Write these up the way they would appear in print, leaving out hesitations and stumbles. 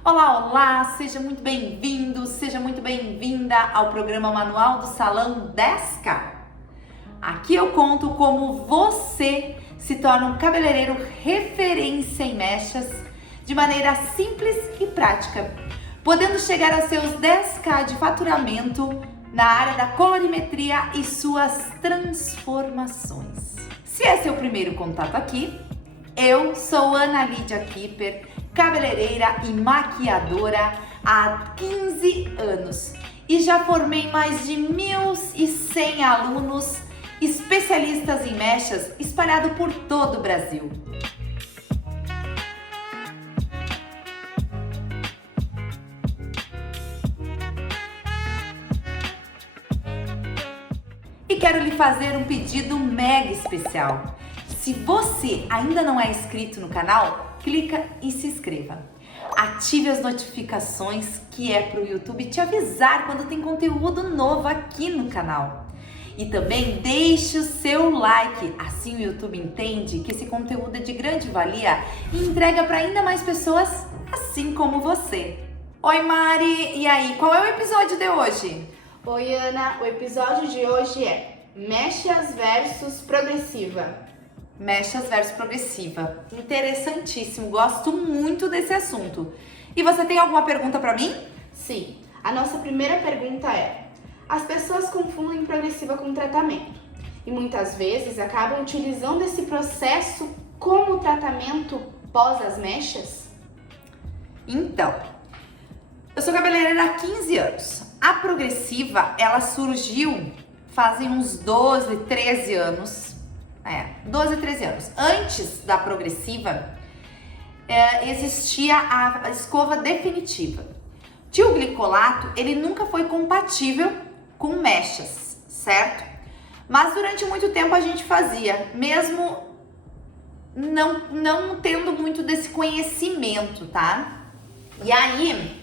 Olá, olá, seja muito bem-vindo, seja muito bem-vinda ao programa Manual do Salão 10K. Aqui eu conto como você se torna um cabeleireiro referência em mechas de maneira simples e prática, podendo chegar aos seus 10K de faturamento na área da colorimetria e suas transformações. Se é seu primeiro contato aqui, eu sou Ana Lídia Kipper, cabeleireira e maquiadora há 15 anos e já formei mais de 1.100 alunos especialistas em mechas espalhados por todo o Brasil. E quero lhe fazer um pedido mega especial. Se você ainda não é inscrito no canal, clica e se inscreva. Ative as notificações, que é para o YouTube te avisar quando tem conteúdo novo aqui no canal. E também deixe o seu like, assim o YouTube entende que esse conteúdo é de grande valia e entrega para ainda mais pessoas assim como você. Oi Mari, e aí, qual é o episódio de hoje? Oi Ana, o episódio de hoje é mechas versus progressiva. Mechas versus progressiva. Interessantíssimo, gosto muito desse assunto. E você tem alguma pergunta para mim? Sim, a nossa primeira pergunta é: as pessoas confundem progressiva com tratamento e muitas vezes acabam utilizando esse processo como tratamento pós as mechas? Então, eu sou cabeleireira há 15 anos. A progressiva, ela surgiu fazem uns 12, 13 anos. 12, 13 anos. Antes da progressiva, existia a escova definitiva. Tio glicolato, ele nunca foi compatível com mechas, certo? Mas durante muito tempo a gente fazia, mesmo não tendo muito desse conhecimento, tá? E aí,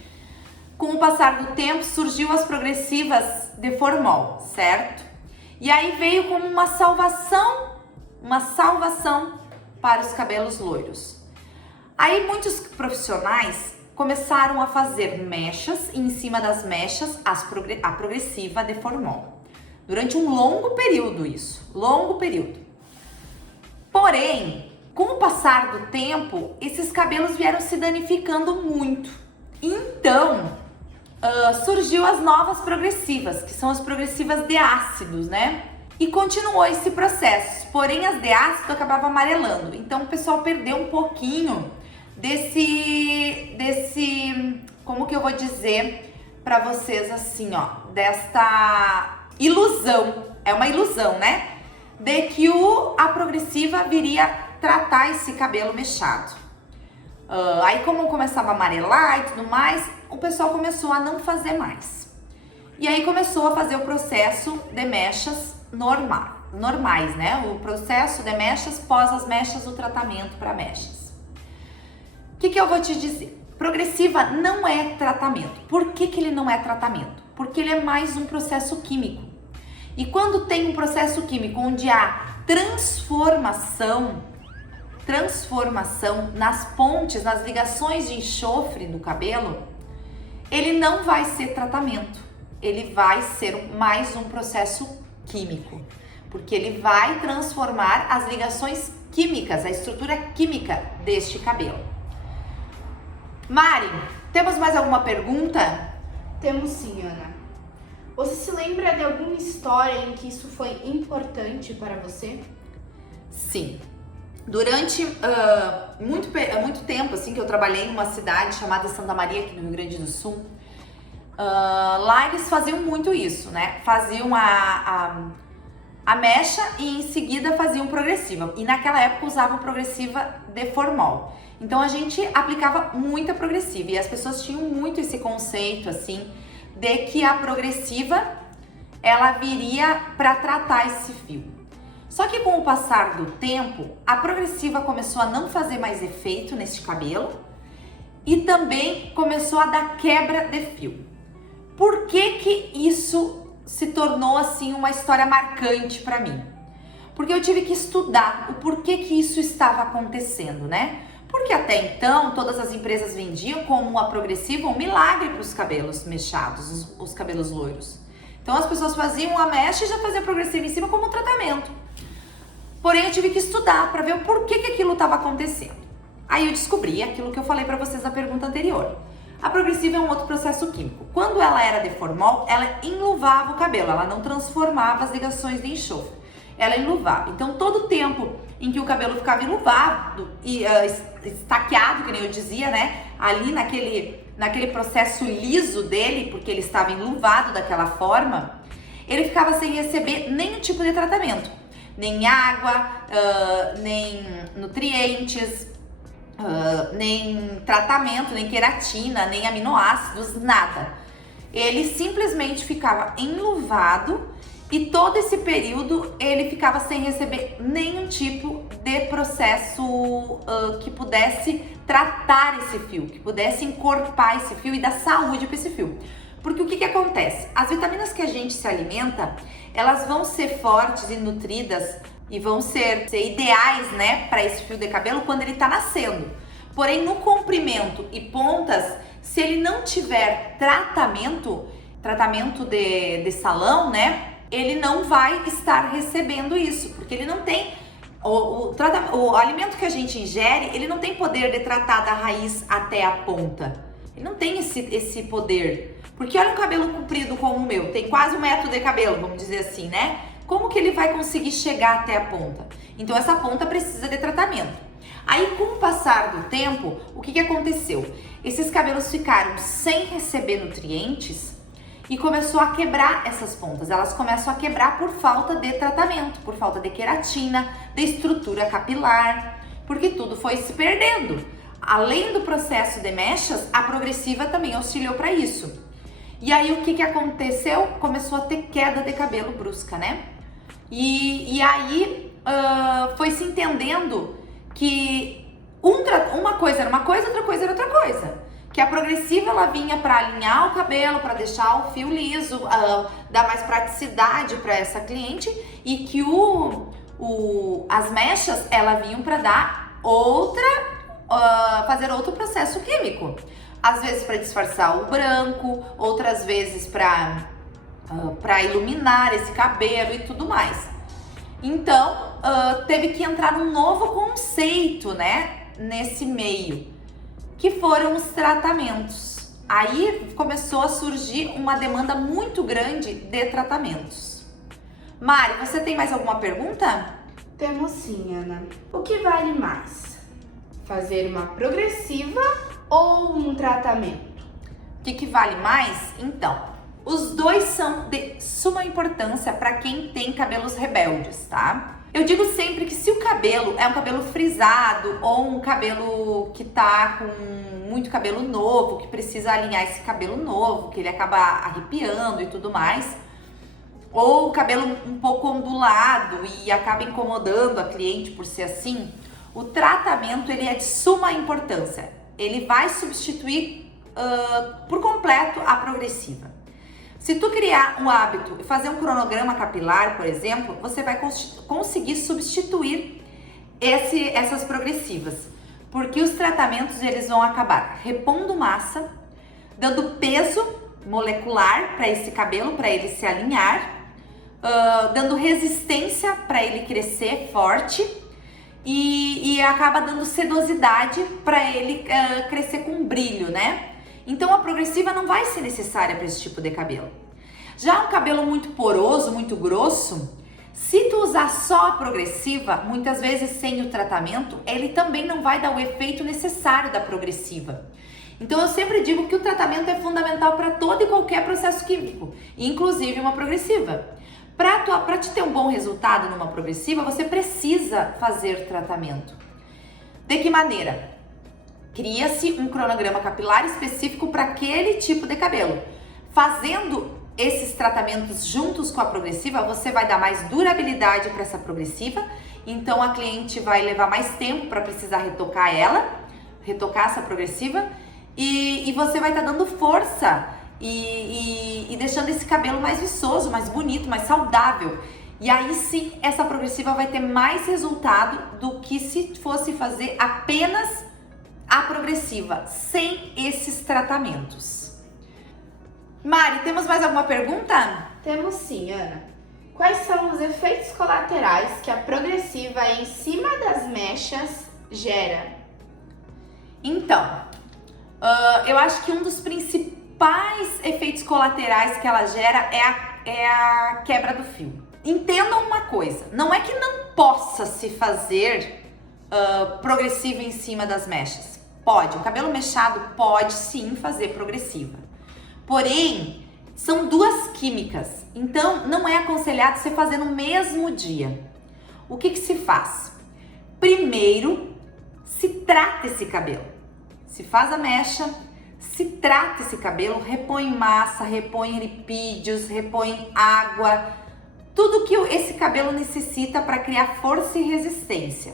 com o passar do tempo, surgiu as progressivas de formol, certo? E aí veio como uma salvação para os cabelos loiros. Aí muitos profissionais começaram a fazer mechas e em cima das mechas a progressiva de formol. Durante um longo período longo período. Porém, com o passar do tempo, esses cabelos vieram se danificando muito. Então, surgiu as novas progressivas, que são as progressivas de ácidos, né? E continuou esse processo, porém as de ácido acabavam amarelando. Então o pessoal perdeu um pouquinho desse, como que eu vou dizer para vocês assim, ó, desta ilusão, é uma ilusão, né? De que a progressiva viria tratar esse cabelo mechado. Aí como começava a amarelar e tudo mais, o pessoal começou a não fazer mais. E aí começou a fazer o processo de mechas normais, né? O processo de mechas pós as mechas, o tratamento para mechas. O que eu vou te dizer? Progressiva não é tratamento. Por que ele não é tratamento? Porque ele é mais um processo químico. E quando tem um processo químico onde há transformação nas pontes, nas ligações de enxofre do cabelo, ele não vai ser tratamento. Ele vai ser mais um processo químico, porque ele vai transformar as ligações químicas, a estrutura química deste cabelo. Mari, temos mais alguma pergunta? Temos sim, Ana. Você se lembra de alguma história em que isso foi importante para você? Sim. Durante muito tempo, assim, que eu trabalhei numa cidade chamada Santa Maria, aqui no Rio Grande do Sul, lá eles faziam muito isso, né? Faziam a mecha e em seguida faziam progressiva. E naquela época usavam progressiva de formol. Então a gente aplicava muita progressiva e as pessoas tinham muito esse conceito, assim, de que a progressiva ela viria para tratar esse fio. Só que com o passar do tempo, a progressiva começou a não fazer mais efeito nesse cabelo e também começou a dar quebra de fio. Por que isso se tornou assim uma história marcante para mim? Porque eu tive que estudar o porquê que isso estava acontecendo, né? Porque até então, todas as empresas vendiam como uma progressiva um milagre para os cabelos mechados, os cabelos loiros. Então as pessoas faziam a mecha e já faziam a progressiva em cima como um tratamento. Porém, eu tive que estudar para ver o porquê que aquilo estava acontecendo. Aí eu descobri aquilo que eu falei para vocês na pergunta anterior. A progressiva é um outro processo químico. Quando ela era deformol, ela enluvava o cabelo, ela não transformava as ligações de enxofre. Ela enluvava. Então, todo o tempo em que o cabelo ficava enluvado e estaqueado, que nem eu dizia, né? Ali naquele processo liso dele, porque ele estava enluvado daquela forma, ele ficava sem receber nenhum tipo de tratamento. Nem água, nem nutrientes, nem tratamento, nem queratina, nem aminoácidos, nada. Ele simplesmente ficava enluvado e todo esse período ele ficava sem receber nenhum tipo de processo que pudesse tratar esse fio, que pudesse encorpar esse fio e dar saúde para esse fio. Porque o que acontece? As vitaminas que a gente se alimenta, elas vão ser fortes e nutridas e vão ser ideais, né, para esse fio de cabelo quando ele está nascendo. Porém, no comprimento e pontas, se ele não tiver tratamento de salão, né, ele não vai estar recebendo isso, porque ele não tem o alimento que a gente ingere, ele não tem poder de tratar da raiz até a ponta. Ele não tem esse poder. Porque olha um cabelo comprido como o meu, tem quase 1 metro de cabelo, vamos dizer assim, né? Como que ele vai conseguir chegar até a ponta? Então essa ponta precisa de tratamento. Aí com o passar do tempo, o que aconteceu? Esses cabelos ficaram sem receber nutrientes e começou a quebrar essas pontas. Elas começam a quebrar por falta de tratamento, por falta de queratina, de estrutura capilar, porque tudo foi se perdendo. Além do processo de mechas, a progressiva também auxiliou para isso. E aí o que aconteceu? Começou a ter queda de cabelo brusca, né? E aí foi se entendendo que uma coisa era uma coisa, outra coisa era outra coisa. Que a progressiva ela vinha para alinhar o cabelo, para deixar o fio liso, dar mais praticidade para essa cliente, e que as mechas ela vinham para dar fazer outro processo químico. Às vezes para disfarçar o branco, outras vezes para iluminar esse cabelo e tudo mais. Então, teve que entrar um novo conceito, né, nesse meio, que foram os tratamentos. Aí começou a surgir uma demanda muito grande de tratamentos. Mari, você tem mais alguma pergunta? Temos sim, Ana. O que vale mais? Fazer uma progressiva ou um tratamento? O que vale mais? Então, os dois são de suma importância para quem tem cabelos rebeldes, tá? Eu digo sempre que se o cabelo é um cabelo frisado ou um cabelo que tá com muito cabelo novo, que precisa alinhar esse cabelo novo, que ele acaba arrepiando e tudo mais, ou o cabelo um pouco ondulado e acaba incomodando a cliente por ser assim, o tratamento ele é de suma importância. Ele vai substituir por completo a progressiva. Se tu criar um hábito e fazer um cronograma capilar, por exemplo, você vai conseguir substituir essas progressivas, porque os tratamentos eles vão acabar repondo massa, dando peso molecular para esse cabelo, para ele se alinhar, dando resistência para ele crescer forte e acaba dando sedosidade para ele crescer com brilho, né? Então a progressiva não vai ser necessária para esse tipo de cabelo. Já um cabelo muito poroso, muito grosso, se tu usar só a progressiva, muitas vezes sem o tratamento, ele também não vai dar o efeito necessário da progressiva. Então eu sempre digo que o tratamento é fundamental para todo e qualquer processo químico, inclusive uma progressiva. Para te ter um bom resultado numa progressiva, você precisa fazer tratamento. De que maneira? Cria-se um cronograma capilar específico para aquele tipo de cabelo. Fazendo esses tratamentos juntos com a progressiva, você vai dar mais durabilidade para essa progressiva. Então a cliente vai levar mais tempo para precisar retocar essa progressiva. E você vai estar dando força e deixando esse cabelo mais viçoso, mais bonito, mais saudável. E aí sim, essa progressiva vai ter mais resultado do que se fosse fazer apenas a progressiva sem esses tratamentos. Mari, temos mais alguma pergunta? Temos sim, Ana. Quais são os efeitos colaterais que a progressiva em cima das mechas gera? Então, eu acho que um dos principais efeitos colaterais que ela gera é a quebra do fio. Entendam uma coisa, não é que não possa se fazer progressiva em cima das mechas. Pode, o cabelo mechado pode sim fazer progressiva. Porém, são duas químicas, então não é aconselhado você fazer no mesmo dia. O que se faz? Primeiro, se trata esse cabelo. Se faz a mecha, se trata esse cabelo, repõe massa, repõe lipídios, repõe água, tudo que esse cabelo necessita para criar força e resistência.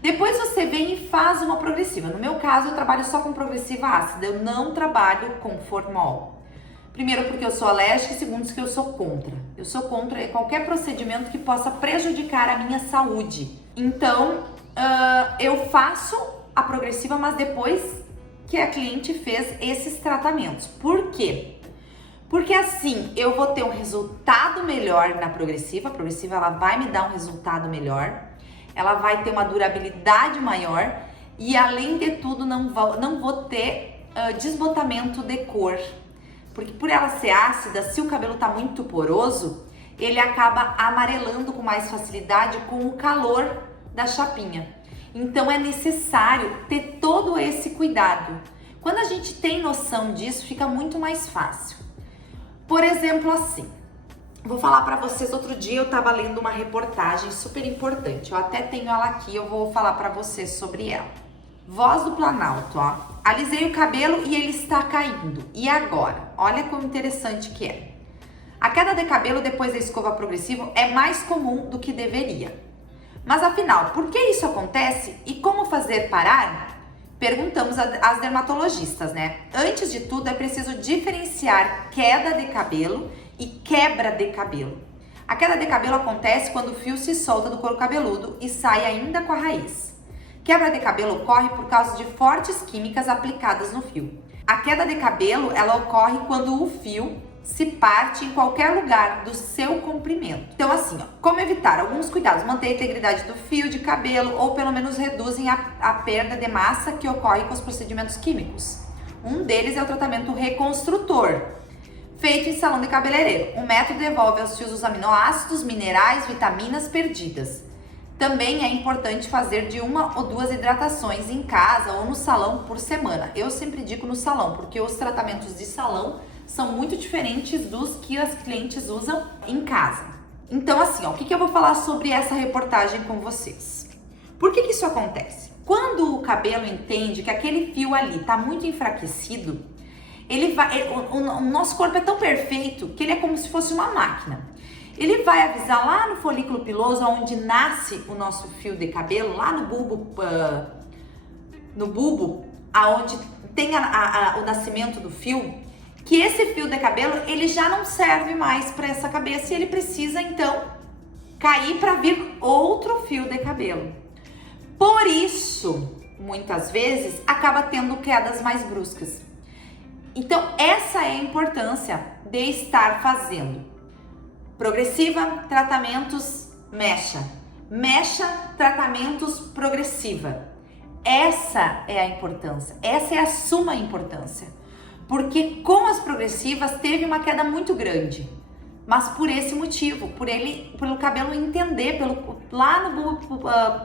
Depois você vem e faz uma progressiva. No meu caso, eu trabalho só com progressiva ácida, eu não trabalho com formol. Primeiro porque eu sou alérgica e segundo porque eu sou contra. Eu sou contra qualquer procedimento que possa prejudicar a minha saúde. Então, eu faço a progressiva, mas depois que a cliente fez esses tratamentos. Por quê? Porque assim eu vou ter um resultado melhor na progressiva. A progressiva ela vai me dar um resultado melhor. Ela vai ter uma durabilidade maior e além de tudo não vou ter desbotamento de cor. Porque por ela ser ácida, se o cabelo tá muito poroso, ele acaba amarelando com mais facilidade com o calor da chapinha. Então é necessário ter todo esse cuidado. Quando a gente tem noção disso, fica muito mais fácil. Por exemplo, assim, vou falar para vocês, outro dia eu tava lendo uma reportagem super importante, eu até tenho ela aqui, eu vou falar para vocês sobre ela. Voz do Planalto, ó. Alisei o cabelo e ele está caindo. E agora? Olha como interessante que é. A queda de cabelo depois da escova progressiva é mais comum do que deveria. Mas afinal, por que isso acontece e como fazer parar? Perguntamos às dermatologistas, né? Antes de tudo, é preciso diferenciar queda de cabelo e quebra de cabelo. A queda de cabelo acontece quando o fio se solta do couro cabeludo e sai ainda com a raiz. Quebra de cabelo ocorre por causa de fortes químicas aplicadas no fio. A queda de cabelo, ela ocorre quando o fio se parte em qualquer lugar do seu comprimento. Então assim, ó, como evitar? Alguns cuidados: manter a integridade do fio de cabelo ou pelo menos reduzem a perda de massa que ocorre com os procedimentos químicos. Um deles é o tratamento reconstrutor, feito em salão de cabeleireiro. O método devolve aos fios os aminoácidos, minerais, vitaminas perdidas. Também é importante fazer de 1 ou 2 hidratações em casa ou no salão por semana. Eu sempre digo no salão, porque os tratamentos de salão são muito diferentes dos que as clientes usam em casa. Então assim, ó, o que eu vou falar sobre essa reportagem com vocês? Por que isso acontece? Quando o cabelo entende que aquele fio ali está muito enfraquecido, o nosso corpo é tão perfeito que ele é como se fosse uma máquina. Ele vai avisar lá no folículo piloso, onde nasce o nosso fio de cabelo, lá no bulbo, aonde tem o nascimento do fio, que esse fio de cabelo ele já não serve mais para essa cabeça e ele precisa então cair para vir outro fio de cabelo. Por isso, muitas vezes, acaba tendo quedas mais bruscas. Então, essa é a importância de estar fazendo progressiva, tratamentos, mecha. Mecha, tratamentos, progressiva. Essa é a importância, essa é a suma importância. Porque com as progressivas teve uma queda muito grande. Mas por esse motivo, pelo cabelo entender, lá no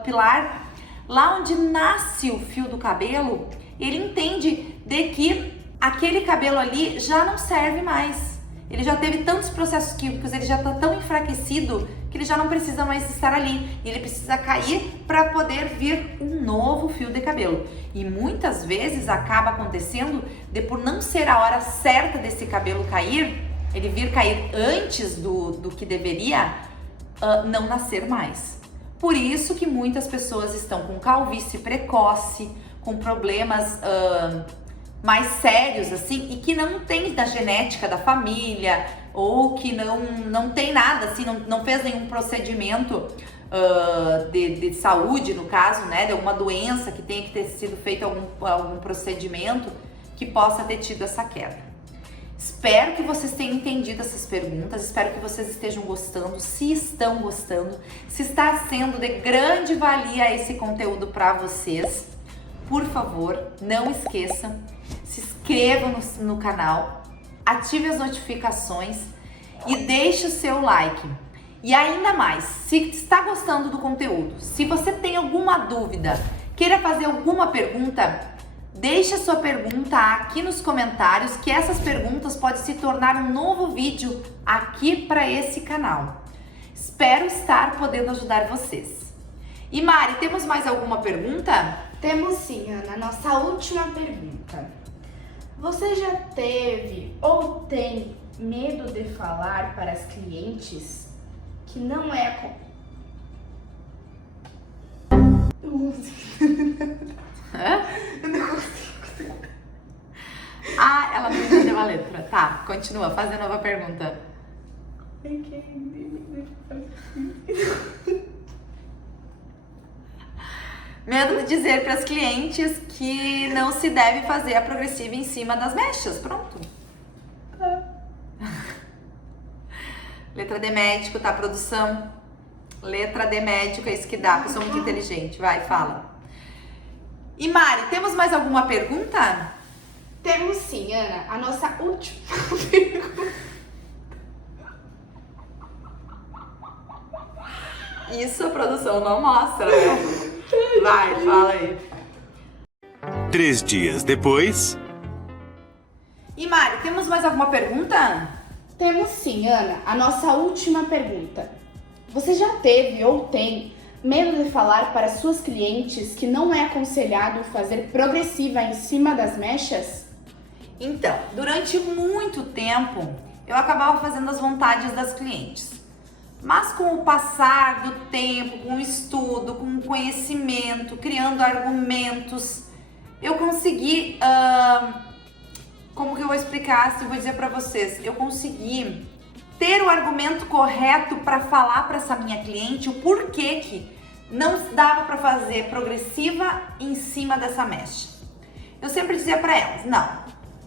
pilar, lá onde nasce o fio do cabelo, ele entende de que aquele cabelo ali já não serve mais. Ele já teve tantos processos químicos, ele já está tão enfraquecido que ele já não precisa mais estar ali. Ele precisa cair para poder vir um novo fio de cabelo. E muitas vezes acaba acontecendo de, por não ser a hora certa desse cabelo cair, ele vir cair antes do que deveria, não nascer mais. Por isso que muitas pessoas estão com calvície precoce, com problemas mais sérios assim, e que não tem da genética da família, ou que não tem nada assim, não fez nenhum procedimento de saúde, no caso, né, de alguma doença que tenha que ter sido feito algum procedimento que possa ter tido essa queda. Espero que vocês tenham entendido essas perguntas, espero que vocês estejam gostando. Se estão gostando, se está sendo de grande valia esse conteúdo para vocês, por favor, não esqueçam, se inscrevam no canal, ative as notificações e deixe o seu like. E ainda mais, se está gostando do conteúdo, se você tem alguma dúvida, queira fazer alguma pergunta, deixe a sua pergunta aqui nos comentários, que essas perguntas podem se tornar um novo vídeo aqui para esse canal. Espero estar podendo ajudar vocês. E Mari, temos mais alguma pergunta? Temos sim, Ana. Nossa última pergunta. Você já teve ou tem medo de falar para as clientes que não é Eu não consigo. Ah, ela não entendeu a letra. Tá, continua, faz a nova pergunta. Medo de dizer para as clientes que não se deve fazer a progressiva em cima das mechas. Pronto. Letra D médico, tá, produção? Letra D médico, é isso que dá, pessoa muito inteligente. Vai, fala. E Mari, temos mais alguma pergunta? Temos sim, Ana. A nossa última pergunta. Isso a produção não mostra, né? Vai, fala aí. 3 dias depois. E Mari, temos mais alguma pergunta? Temos sim, Ana. A nossa última pergunta. Você já teve ou tem medo de falar para suas clientes que não é aconselhado fazer progressiva em cima das mechas? Então, durante muito tempo, eu acabava fazendo as vontades das clientes. Mas com o passar do tempo, com o estudo, com o conhecimento, criando argumentos, eu consegui, como que eu vou explicar, se eu vou dizer para vocês, eu consegui ter o argumento correto para falar para essa minha cliente o porquê que não dava para fazer progressiva em cima dessa mecha. Eu sempre dizia para elas, não,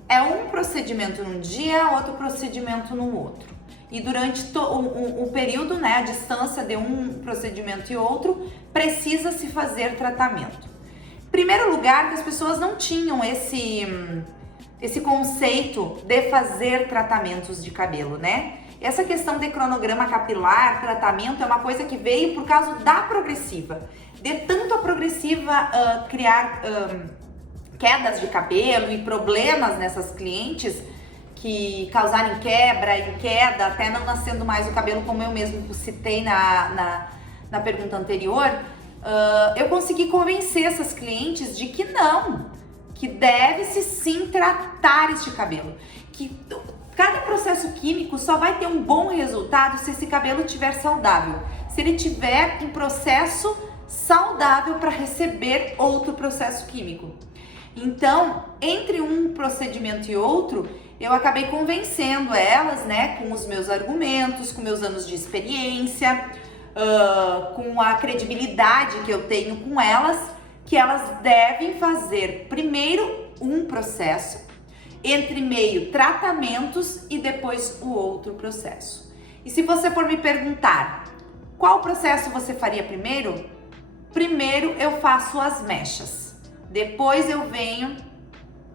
é um procedimento num dia, outro procedimento no outro. E durante o período, né, a distância de um procedimento e outro, precisa se fazer tratamento. Em primeiro lugar, que as pessoas não tinham esse conceito de fazer tratamentos de cabelo, né? Essa questão de cronograma capilar, tratamento, é uma coisa que veio por causa da progressiva. De tanto a progressiva criar quedas de cabelo e problemas nessas clientes, que causarem quebra e queda, até não nascendo mais o cabelo, como eu mesmo citei na pergunta anterior, eu consegui convencer essas clientes de que não, que deve-se sim tratar este cabelo, que cada processo químico só vai ter um bom resultado se esse cabelo estiver saudável, se ele estiver em processo saudável para receber outro processo químico. Então, entre um procedimento e outro, eu acabei convencendo elas, né, com os meus argumentos, com meus anos de experiência, com a credibilidade que eu tenho com elas, que elas devem fazer primeiro um processo, entre meio tratamentos e depois o outro processo. E se você for me perguntar qual processo você faria primeiro, primeiro eu faço as mechas, depois eu venho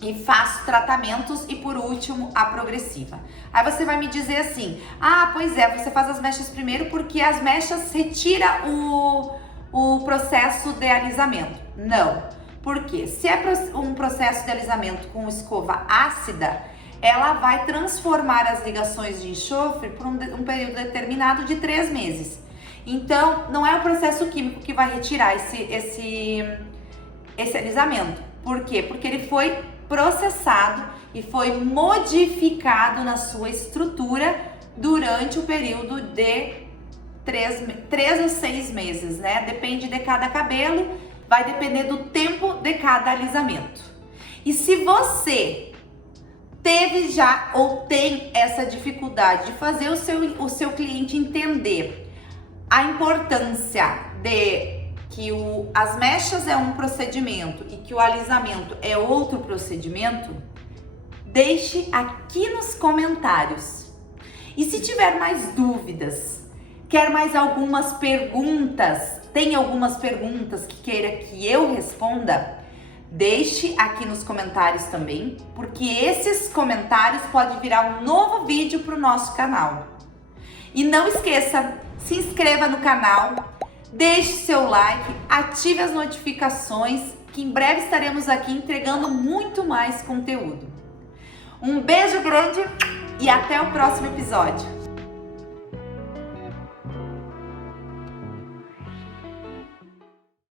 e faço tratamentos e por último a progressiva. Aí você vai me dizer assim, ah, pois é, você faz as mechas primeiro porque as mechas retira o processo de alisamento. Não, porque se é um processo de alisamento com escova ácida, ela vai transformar as ligações de enxofre por um período determinado de 3 meses. Então, não é o processo químico que vai retirar esse alisamento. Por quê? Porque ele foi processado e foi modificado na sua estrutura durante o período de 3 ou 6 meses, né? Depende de cada cabelo, vai depender do tempo de cada alisamento. E se você teve já ou tem essa dificuldade de fazer o seu cliente entender a importância de que as mechas é um procedimento e que o alisamento é outro procedimento, deixe aqui nos comentários. E se tiver mais dúvidas, quer mais algumas perguntas, tem algumas perguntas que queira que eu responda, deixe aqui nos comentários também, porque esses comentários podem virar um novo vídeo para o nosso canal. E não esqueça, se inscreva no canal, deixe seu like, ative as notificações, que em breve estaremos aqui entregando muito mais conteúdo. Um beijo grande e até o próximo episódio.